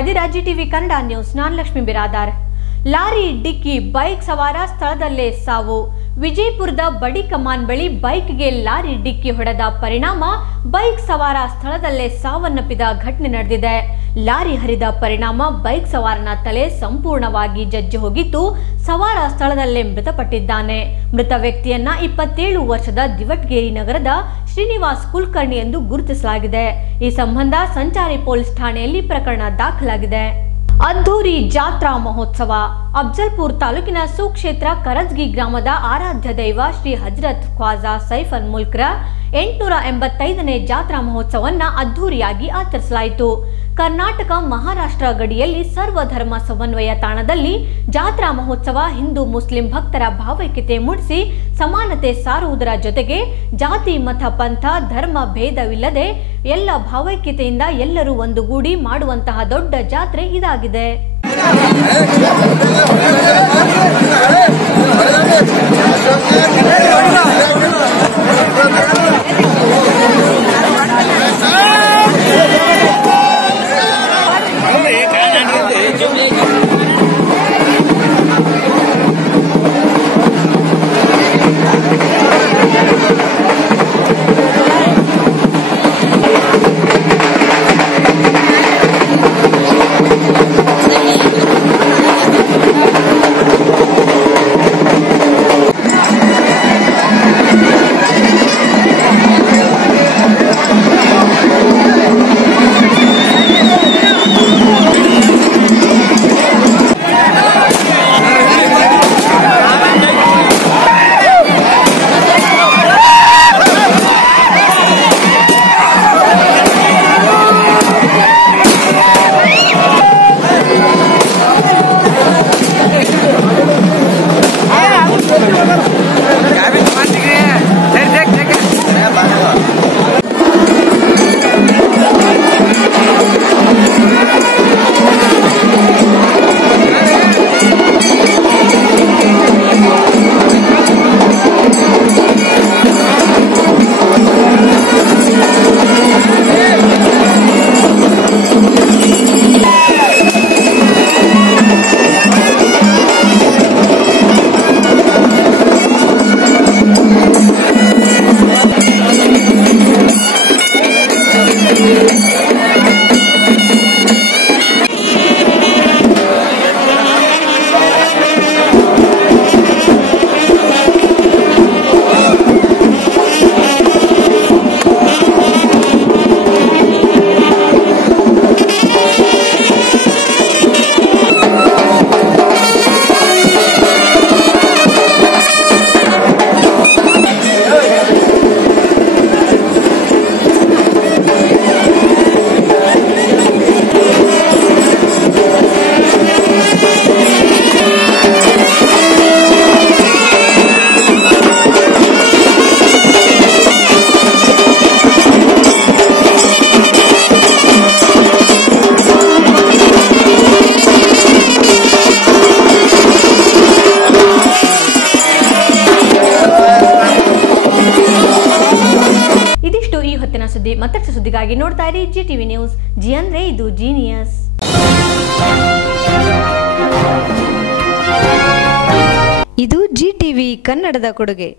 ಇದ್ದೀರಾ GTV Kannada news. ನಾನು Lakshmi Biradar. Lorry ಡಿಕ್ಕಿ ಬೈಕ್ ಸವಾರ ಸ್ಥಳದಲ್ಲೇ ಸಾವು. ವಿಜಯಪುರದ ಬಡಿ ಕಮಾನ್ ಬಳಿ ಬೈಕ್ಗೆ ಲಾರಿ ಡಿಕ್ಕಿ ಹೊಡೆದ ಪರಿಣಾಮ ಬೈಕ್ ಸವಾರ ಸ್ಥಳದಲ್ಲೇ ಸಾವನ್ನಪ್ಪಿದ ಘಟನೆ ನಡೆದಿದೆ. ಲಾರಿ ಹರಿದ ಪರಿಣಾಮ ಬೈಕ್ ಸವಾರನ ತಲೆ ಸಂಪೂರ್ಣವಾಗಿ ಜಜ್ಜಿ ಹೋಗಿದ್ದು, ಸವಾರ ಸ್ಥಳದಲ್ಲೇ ಮೃತಪಟ್ಟಿದ್ದಾನೆ. ಮೃತ ವ್ಯಕ್ತಿಯನ್ನ 27 ವರ್ಷದ ದಿವಟ್ಗೇರಿ ನಗರದ ಶ್ರೀನಿವಾಸ್ ಕುಲಕರ್ಣಿ ಎಂದು ಗುರುತಿಸಲಾಗಿದೆ. ಈ ಸಂಬಂಧ ಸಂಚಾರಿ ಪೊಲೀಸ್ ಠಾಣೆಯಲ್ಲಿ ಪ್ರಕರಣ ದಾಖಲಾಗಿದೆ. ಅದ್ದೂರಿ ಜಾತ್ರಾ ಮಹೋತ್ಸವ. ಅಫ್ಜಲ್ಪುರ್ ತಾಲೂಕಿನ ಸುಕ್ಷೇತ್ರ ಕರಜ್ಗಿ ಗ್ರಾಮದ ಆರಾಧ್ಯ ದೈವ ಶ್ರೀ ಹಜರತ್ ಖ್ವಾಜಾ ಸೈಫಲ್ ಮುಲ್ಕ್ರ 885ನೇ ಜಾತ್ರಾ ಮಹೋತ್ಸವವನ್ನು ಅದ್ದೂರಿಯಾಗಿ ಆಚರಿಸಲಾಯಿತು. ಕರ್ನಾಟಕ ಮಹಾರಾಷ್ಟ್ರ ಗಡಿಯಲ್ಲಿ ಸರ್ವಧರ್ಮ ಸಮನ್ವಯ ತಾಣದಲ್ಲಿ ಜಾತ್ರಾ ಮಹೋತ್ಸವ ಹಿಂದೂ ಮುಸ್ಲಿಂ ಭಕ್ತರ ಭಾವೈಕ್ಯತೆ ಮೂಡಿಸಿ ಸಮಾನತೆ ಸಾರುವುದರ ಜೊತೆಗೆ ಜಾತಿ ಮತ ಪಂಥ ಧರ್ಮ ಭೇದವಿಲ್ಲದೆ ಎಲ್ಲ ಭಾವೈಕ್ಯತೆಯಿಂದ ಎಲ್ಲರೂ ಒಂದುಗೂಡಿ ಮಾಡುವಂತಹ ದೊಡ್ಡ ಜಾತ್ರೆ ಇದಾಗಿದೆ. ಮತ್ತಷ್ಟು ಸುದ್ದಿಗಾಗಿ ನೋಡ್ತಾ ಇರಿ ಜಿಟಿವಿ ನ್ಯೂಸ್. ಜಿ ಅಂದ್ರೆ ಇದು ಜೀನಿಯಸ್. ಇದು ಜಿಟಿವಿ ಕನ್ನಡದ ಕೊಡುಗೆ.